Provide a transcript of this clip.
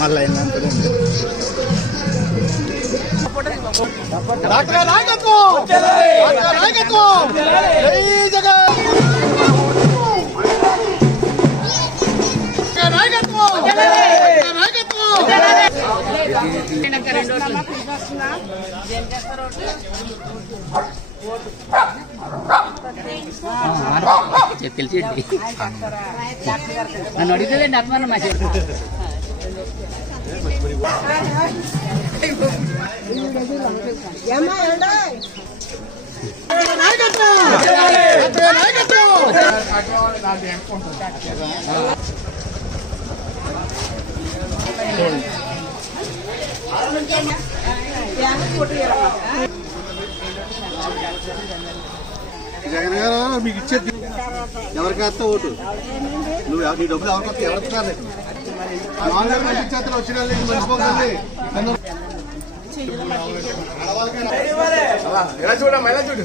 మళ్ళీ డాక్టర్ నాయకత్వం డాక్టర్ నాయకత్వం జై జగన్ నాయకత్వం డాక్టర్ నాయకత్వం నన్ను అడిగితే అత్మన్న మా నాయకత్వం డాక్టర్ నాయకత్వం జగన్ గారు మీకు ఇచ్చేది ఎవరికి వేస్తా ఓటు? నువ్వు నీ డబ్బులు ఎవరికి వస్తాయి ఎవరికి కాదు నాలుగు మంది ఇచ్చేస్తారు వచ్చిన వాళ్ళు నీకు మర్చిపోతుంది ఎలా చూడమ్మా ఎలా చూడు.